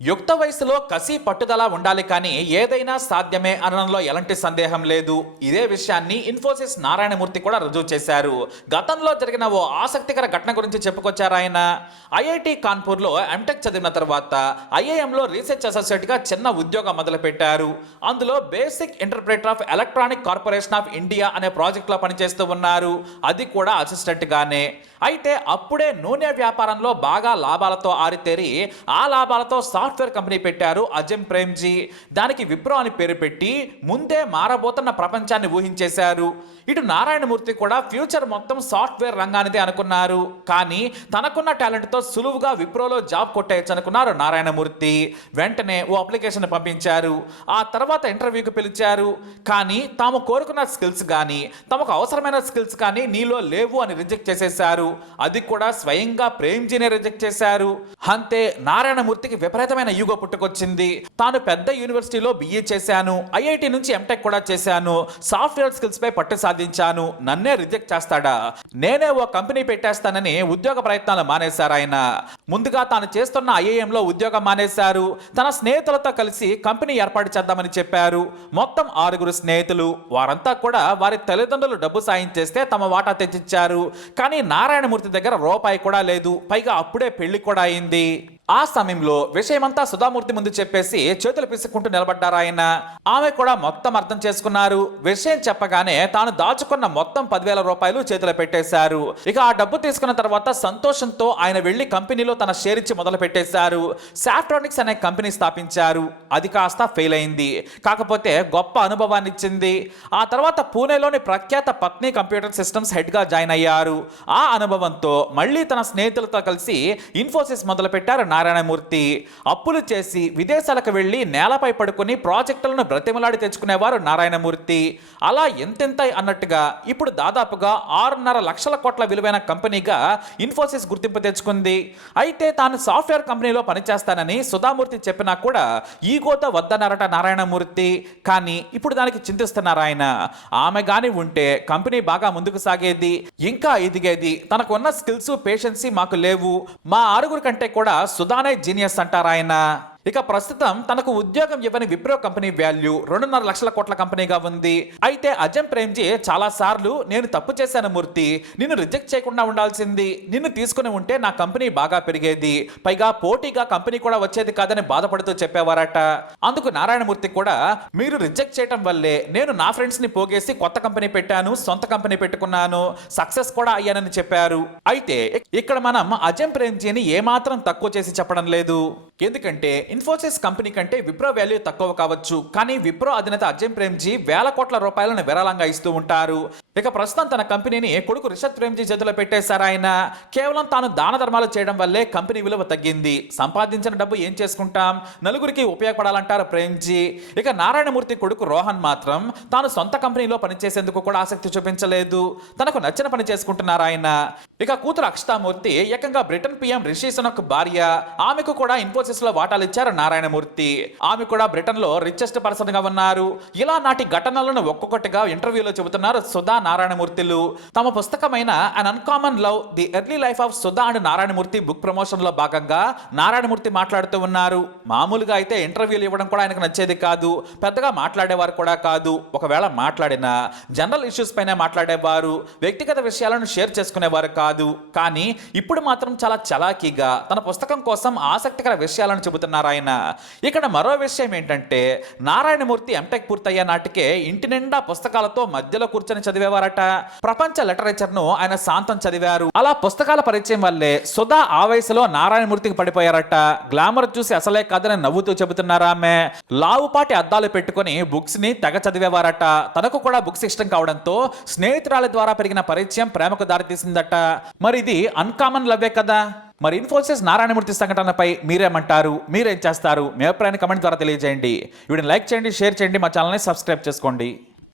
యుక్త వయసులో కసి పట్టుదల ఉండాలి కానీ ఏదైనా సాధ్యమే అనడంలో ఎలాంటి సందేహం లేదు. ఇదే విషయాన్ని ఇన్ఫోసిస్ నారాయణమూర్తి కూడా రుజువు చేశారు. గతంలో జరిగిన ఓ ఆసక్తికర ఘటన గురించి చెప్పుకొచ్చారు ఆయన? ఐఐటి కాన్పూర్లో ఎంటెక్ చదివిన తర్వాత ఐఐఎంలో రీసెర్చ్ అసోసియేట్గా చిన్న ఉద్యోగం మొదలుపెట్టారు. అందులో BASIC interpreter of Electronic Corporation of India అనే ప్రాజెక్ట్లో పనిచేస్తూ ఉన్నారు. అది కూడా అసిస్టెంట్గానే. అయితే అప్పుడే నూనె వ్యాపారంలో బాగా లాభాలతో ఆరితేరి ఆ లాభాలతో సాఫ్ట్వేర్ కంపెనీ పెట్టారు అజం ప్రేమ్జీ. దానికి విప్రో అని పేరు పెట్టి ముందే మారబోతున్న ప్రపంచాన్ని ఊహించేశారు. ఇటు నారాయణమూర్తి కూడా ఫ్యూచర్ మొత్తం సాఫ్ట్వేర్ రంగానిదే అనుకున్నారు. కానీ తనకున్న టాలెంట్తో సులువుగా విప్రోలో జాబ్ కొట్టేయచ్చు అనుకున్నారు నారాయణమూర్తి. వెంటనే ఓ అప్లికేషన్ పంపించారు. ఆ తర్వాత ఇంటర్వ్యూకి పిలిచారు. కానీ తాము కోరుకున్న స్కిల్స్ కానీ తమకు అవసరమైన స్కిల్స్ కానీ నీలో లేవు అని రిజెక్ట్ చేసేశారు. అది కూడా స్వయంగా ప్రేమ్జీనే రిజెక్ట్ చేశారు. అంతే నారాయణమూర్తికి విపరీతమైన యూగో పుట్టుకొచ్చింది. తాను పెద్ద యూనివర్సిటీలో బిఏ చేశాను. ఐఐటి నుంచి ఎంటెక్ కూడా చేశాను. సాఫ్ట్వేర్ స్కిల్స్ పై పట్టు సాధించాను. నన్నే రిజెక్ట్ చేస్తాడా? నేనే ఓ కంపెనీ పెట్టేస్తానని ఉద్యోగ ప్రయత్నాలు మానేశారు ఆయన. ముందుగా తాను చేస్తున్న ఐఐఎంలో ఉద్యోగం మానేశారు. తన స్నేహితులతో కలిసి కంపెనీ ఏర్పాటు చేద్దామని చెప్పారు. మొత్తం ఆరుగురు స్నేహితులు. వారంతా కూడా వారి తల్లిదండ్రులు డబ్బు సాయం చేస్తే తమ వాటా తెచ్చిచ్చారు. కానీ నారాయణమూర్తి దగ్గర రూపాయి కూడా లేదు. పైగా అప్పుడే పెళ్ళి కూడా అయింది. ఆ సమయంలో విషయమంతా సుధామూర్తి ముందు చెప్పేసి చేతులు పిసుకుంటూ నిలబడ్డారు ఆయన. ఆమె కూడా మొత్తం అర్థం చేసుకున్నారు. విషయం చెప్పగానే తాను దాచుకున్న మొత్తం పదివేల రూపాయలు చేతిలో పెట్టేశారు. ఇక ఆ డబ్బు తీసుకున్న తర్వాత సంతోషంతో ఆయన వెళ్ళి కంపెనీలో తన షేర్ ఇచ్చి మొదలు పెట్టేశారు. సాఫ్ట్రానిక్స్ అనే కంపెనీ స్థాపించారు. అది కాస్త ఫెయిల్ అయింది. కాకపోతే గొప్ప అనుభవాన్ని ఇచ్చింది. ఆ తర్వాత పూణేలోని ప్రఖ్యాత పత్ని కంప్యూటర్ సిస్టమ్స్ హెడ్గా జాయిన్ అయ్యారు. ఆ అనుభవంతో మళ్ళీ తన స్నేహితులతో కలిసి ఇన్ఫోసిస్ మొదలుపెట్టారు నారాయణమూర్తి అప్పులు చేసి విదేశాలకు వెళ్ళి నేలపై పడుకుని ప్రాజెక్టులను బ్రతిమలాడి తెచ్చుకునేవారు నారాయణమూర్తి. అలా ఎంతెంత అన్నట్టుగా ఇప్పుడు దాదాపుగా ఆరున్నర లక్షల కోట్ల విలువైన కంపెనీగా ఇన్ఫోసిస్ గుర్తింపు తెచ్చుకుంది. అయితే తాను సాఫ్ట్వేర్ కంపెనీలో పనిచేస్తానని సుధామూర్తి చెప్పినా కూడా ఈగోతో వద్దన్నారట నారాయణమూర్తి. కానీ ఇప్పుడు దానికి చింతిస్తున్నారు ఆయన. ఆమె గాని ఉంటే కంపెనీ బాగా ముందుకు సాగేది ఇంకా ఎదిగేది. తనకున్న స్కిల్స్ పేషెన్సీ మాకు లేవు. మా ఆరుగురు కంటే కూడా సుధానే జీనియస్ అంటారు ఆయన ఇక ప్రస్తుతం తనకు ఉద్యోగం ఇవ్వని విప్రో కంపెనీ వాల్యూ రెండున్నర లక్షల కోట్ల కంపెనీగా ఉంది. అయితే అజం ప్రేమ్జీ చాలా సార్లు నేను తప్పు చేశాను మూర్తి నిన్ను రిజెక్ట్ చేయకుండా ఉండాల్సింది నిన్ను తీసుకుని ఉంటే నా కంపెనీ బాగా పెరిగేది పైగా పోటీగా కంపెనీ కూడా వచ్చేది కాదని బాధపడుతూ చెప్పేవారట. అందుకు నారాయణమూర్తి కూడా మీరు రిజెక్ట్ చేయటం వల్లే నేను నా ఫ్రెండ్స్ని పోగేసి కొత్త కంపెనీ పెట్టాను సొంత కంపెనీ పెట్టుకున్నాను సక్సెస్ కూడా అయ్యానని చెప్పారు. అయితే ఇక్కడ మనం అజం ప్రేమ్జీని ఏమాత్రం తక్కువ చేసి చెప్పడం లేదు. ఎందుకంటే ఇన్ఫోసిస్ కంపెనీ కంటే విప్రో వాల్యూ తక్కువ కావచ్చు. కానీ విప్రో అధినేత అజయ్ ప్రేమ్జీ వేల కోట్ల రూపాయలను విరాళంగా ఇస్తూ ఉంటారు. ఇక ప్రస్తుతం తన కంపెనీని కొడుకు రిషత్ ప్రేమ్జీ చేతిలో పెట్టేశారు ఆయన. కేవలం తాను దాన ధర్మాలు చేయడం వల్లే కంపెనీ విలువ తగ్గింది. సంపాదించిన డబ్బు ఏం చేసుకుంటాం? నలుగురికి ఉపయోగపడాలంటారు ప్రేమ్జీ. ఇక నారాయణమూర్తి కొడుకు రోహన్ మాత్రం తాను సొంత కంపెనీలో పనిచేసేందుకు కూడా ఆసక్తి చూపించలేదు. తనకు నచ్చిన పని చేసుకుంటున్నారు ఆయన. ఇక కూతురు అక్షతామూర్తి ఏకంగా బ్రిటన్ పిఎం రిషి సునక్ భార్య. ఆమెకు కూడా ఇన్ఫోసిస్లో వాటాలు ఇచ్చారు నారాయణమూర్తి. ఆమె కూడా బ్రిటన్లో రిచెస్ట్ పర్సన్గా ఉన్నారు. ఇలా నాటి ఘటనలను ఒక్కొక్కటిగా ఇంటర్వ్యూలో చెబుతున్నారు సుధా నారాయణమూర్తిలు. తమ పుస్తకమైన un uncommon love the early life of Sudha and Narayana Murthy book ప్రమోషన్లో భాగంగా నారాయణమూర్తి మాట్లాడుతూ ఉన్నారు. మామూలుగా అయితే ఇంటర్వ్యూలు ఇవ్వడం కూడా ఆయనకు నచ్చేది కాదు. పెద్దగా మాట్లాడేవారు కూడా కాదు. ఒకవేళ మాట్లాడినా జనరల్ ఇష్యూస్ పైన మాట్లాడేవారు వ్యక్తిగత విషయాలను షేర్ చేసుకునేవారు కాదు. కానీ ఇప్పుడు మాత్రం చాలా చలాకీగా తన పుస్తకం కోసం ఆసక్తికర విషయాలను చెబుతున్నారు ఆయన. ఇక్కడ మరో విషయం ఏంటంటే నారాయణమూర్తి ఎంటెక్ పూర్తయ్యే నాటికే ఇంటి నిండా పుస్తకాలతో మధ్యలో కూర్చొని చదివేవారు చదివేవారట. ప్రపంచ లిటరేచర్ను ఆయన శాంతం చదివారు. అలా పుస్తకాల పరిచయం వల్లే సుధా ఆ వయసులో నారాయణమూర్తికి పడిపోయారట. గ్లామర్ చూసి అసలే కాదని నవ్వుతూ చెబుతున్నారా ఆమె? లావుపాటి అద్దాలు పెట్టుకుని బుక్స్ని తెగ చదివేవారట. తనకు కూడా బుక్స్ ఇష్టం కావడంతో స్నేహితురాల ద్వారా పెరిగిన పరిచయం ప్రేమకు దారితీసిందట. మరి ఇది అన్కామన్ లవ్వే కదా? మరి ఇన్ఫోసిస్ నారాయణమూర్తి సంఘటనపై మీరేమంటారు? మీరేం చేస్తారు? మీ అభిప్రాయాన్ని కమెంట్ ద్వారా తెలియజేయండి. వీడిని లైక్ చేయండి షేర్ చేయండి మా ఛానల్ని సబ్స్క్రైబ్ చేసుకోండి.